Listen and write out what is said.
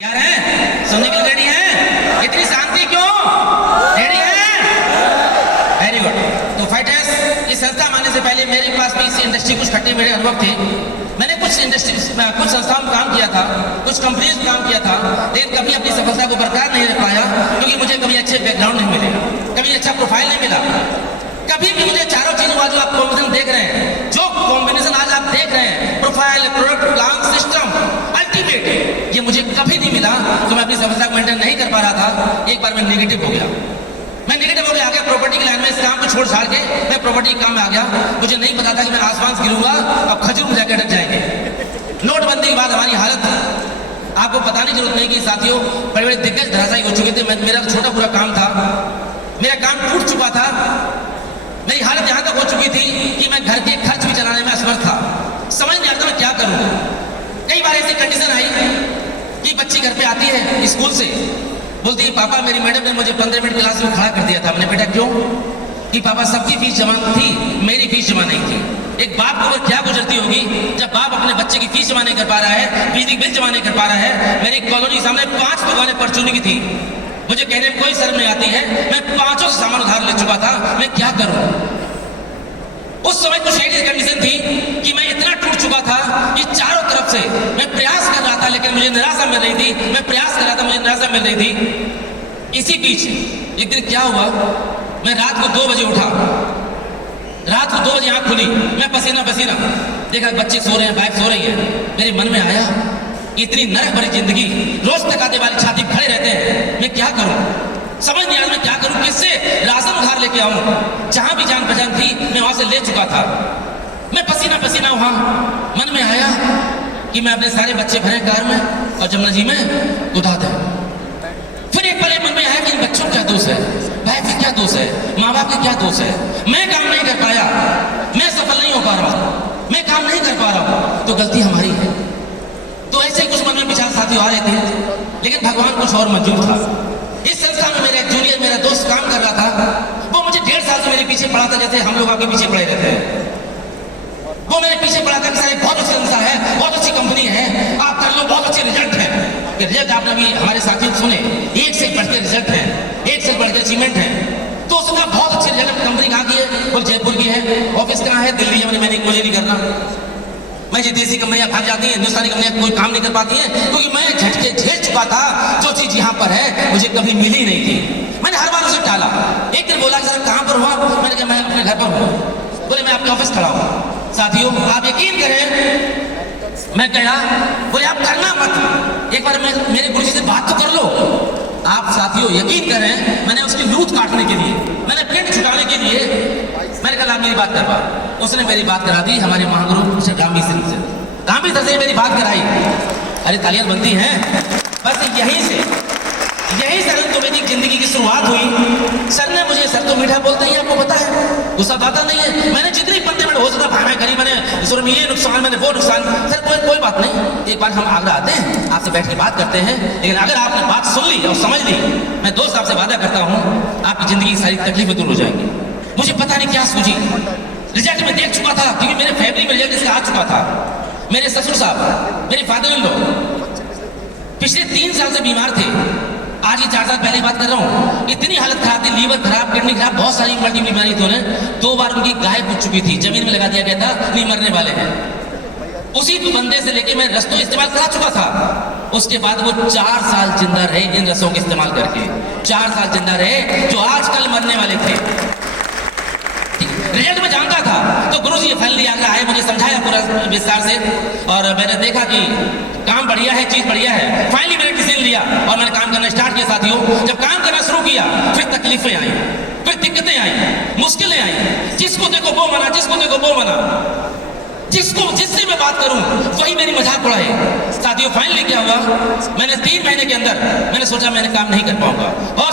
यार है सुनने के लिए रेडी है? इतनी शांति क्यों? रेडी है? Very good. तो फाइटर्स, इस संस्था में आने से पहले मेरे पास भी इस इंडस्ट्री कुछ खट्टे मेरे अनुभव थे। मैंने कुछ संस्थाओं में काम किया था, कुछ कंपनीज में काम किया था, लेकिन कभी अपनी सफलता को बरकरार नहीं रख पाया क्योंकि मुझे कभी अच्छे बैकग्राउंड नहीं मिले, कभी अच्छा प्रोफाइल नहीं मिला। कभी भी मुझे चारों चीजों का जो आप कॉम्बिनेशन देख रहे हैं, जो कॉम्बिनेशन आज आप देख रहे हैं, profile, product, plan, system, ultimate, ये मुझे कभी नहीं मिला तो मैं अपनी सफलता को मेंटेन नहीं कर पा रहा था। एक बार मैं नेगेटिव हो गया, आ गया प्रॉपर्टी की लाइन में। इस काम को छोड़ छाड़ के मैं प्रॉपर्टी के काम में आ गया। मुझे नहीं पता था कि मैं आसमान से गिरूंगा और खजूर में जाकर अटक जाएंगे। नोटबंदी के बाद हमारी हालत, आपको बताने की जरूरत नहीं कि साथियों, बड़े बड़े दिग्गज धराशायी हो चुके थे। मेरा तो छोटा पूरा काम था, मेरा काम टूट चुका था। मेरी हालत यहाँ तक हो चुकी थी कि मैं घर के खर्च भी चलाने में असमर्थ था। समझ नहीं आता मैं क्या करूं। कई बार ऐसी कंडीशन आई कि बच्ची घर पे आती है स्कूल से, बोलती है पापा मेरी मैडम ने मुझे 15 मिनट क्लास में खड़ा कर दिया था। मैंने बेटा क्यों? कि पापा सबकी फीस जमा थी, मेरी फीस जमा नहीं थी। एक बाप को क्या गुजरती होगी जब बाप अपने बच्चे की फीस जमा नहीं कर पा रहा है, बिजली बिल जमा नहीं कर पा रहा है। मेरी कॉलोनी के सामने 5 दुकानें पड़ चुकी थी। मुझे कहने में कोई शर्म नहीं आती है, मैं 5 से सामान उधार ले चुका था। मैं क्या करूं? उस समय कुछ ऐसी कंडीशन थी कि मैं इतना टूट चुका था कि चारों तरफ से मैं प्रयास कर रहा था लेकिन मुझे निराशा मिल रही थी। मैं प्रयास कर रहा था, मुझे निराशा मिल रही थी। इसी बीच एक दिन क्या हुआ, मैं रात को 2 बजे उठा। रात को 2 बजे आंख खुली, मैं पसीना पसीना, देखा बच्चे सो रहे हैं, वाइफ सो रही है। मेरे मन में आया इतनी नरक भरी जिंदगी, रोज तकाते वाली छाती खड़े रहते हैं, मैं क्या करूं? समझ नहीं आया मैं क्या करूं, किससे राशन उधार लेके आऊं? जहां भी जान पहचान थी मैं वहां से ले चुका था। मैं पसीना पसीना वहां, मन में आया कि मैं अपने सारे बच्चे भरे कार में और जमुना जी में उठा दूं। फिर एक पल मन में आया कि इन बच्चों का क्या दोष है, भाई का क्या दोष है, माँ बाप का क्या दोष है? मैं काम नहीं कर पाया, मैं सफल नहीं हो पा रहा, मैं काम नहीं कर पा रहा हूं, तो गलती हमारी है। तो ऐसे ही कुछ मन में विचार साथी आ रहे थे, लेकिन भगवान कुछ और मंजूर था। इस संस्था में मेरा एक जूनियर, मेरा दोस्त काम कर रहा था। वो मुझे 1.5 साल से मेरे पीछे पड़ा था, जैसे हम लोग आपके पीछे पड़े रहते हैं। वो मेरे पीछे पड़ा था कि सर बहुत अच्छी संस्था है, बहुत अच्छी कंपनी है, आप कर लो, बहुत अच्छे रिजल्ट है। रिजल्ट आपने भी हमारे साथियों सुने, एक से बढ़ के रिजल्ट है, एक से बढ़ के अचीवमेंट है। तो उसका बहुत अच्छे रिजल्ट। कंपनी कहाँ की है? वो जयपुर की है। ऑफिस कहाँ है? दिल्ली है। मैंने मुझे नहीं करना, मैं जो देसी कंपनियां भाग जाती हैं, हिंदुस्तानी कंपनियां कोई काम नहीं कर पाती हैं, क्योंकि मैं झटके झेल चुका था। जो चीज यहाँ पर है मुझे कभी मिली नहीं थी। मैंने हर बार उसे टाला। एक दिन बोला सर कहाँ पर हुआ? मैंने कहा मैं अपने घर पर हूँ। बोले मैं आपके ऑफिस खड़ा हूँ। साथियों आप यकीन करें, मैं गया, बोले आप करना मत, एक बार मेरे गुरुजी से बात तो कर लो। आप साथियों यकीन करें, मैंने उसकी लूट काटने के लिए, मैंने पेट छुटाने के लिए, मैंने कहा आप मेरी बात करवा। उसने मेरी बात करा दी हमारे महागुरु से गांधी सर से। गांधी सर से मेरी बात कराई। अरे तालियां बनती हैं। बस यही सर तो मेरी जिंदगी की शुरुआत हुई। सर ने मुझे, सर तो मीठा बोलते ही आपको पता है, गुस्सा आता नहीं है। मैंने जितनी 15 मिनट हो सकता भाई करी, मैंने सुर में ये नुकसान, मैंने वो नुकसान। सर कोई बात नहीं, एक बार हम आगरा आते हैं, आपसे बैठ के बात करते हैं, लेकिन अगर आपने बात सुन ली और समझ ली, मैं दोस्त आपसे वादा करता हूँ आपकी जिंदगी की सारी तकलीफें दूर हो जाएंगी। मुझे पता नहीं क्या सूझी, रिजल्ट में देख चुका था क्योंकि मेरे फैमिली में रिजल्ट इसका आ चुका था। मेरे ससुर साहब, मेरे फादर इन लॉ पिछले 3 साल से बीमार थे। आज ये 4 साल पहले बात कर रहा हूँ। इतनी हालत खराब थी, लीवर खराब, किडनी खराब, बहुत सारी मल्टीपल बीमारी थी उन्हें। 2 बार उनकी गाय पूछ चुकी थी, जमीन में लगा दिया गया था, नहीं मरने वाले हैं। उसी बंदे से लेके मैं रस्तों इस्तेमाल करा चुका था। उसके बाद वो 4 साल जिंदा रहे इन रसों के इस्तेमाल करके। 4 साल जिंदा रहे जो आज कल मरने वाले थे। रिजल्ट में जानता था तो गुरुजी फाइनली आगरा आए, मुझे समझाया पूरा विस्तार से, और मैंने देखा कि काम बढ़िया है, चीज बढ़िया है। फाइनली मैंने डिसीजन लिया और मैंने काम करना स्टार्ट किया। साथियों जब काम करना शुरू किया, फिर तकलीफें आई, फिर दिक्कतें आई, मुश्किलें आई। जिसको देखो वो मना, जिसको देखो वो मना, जिससे मैं बात करूं वही मेरी मजाक उड़ाए। साथियों फाइनली क्या हुआ, मैंने 3 महीने के अंदर मैंने सोचा मैंने काम नहीं कर पाऊंगा, और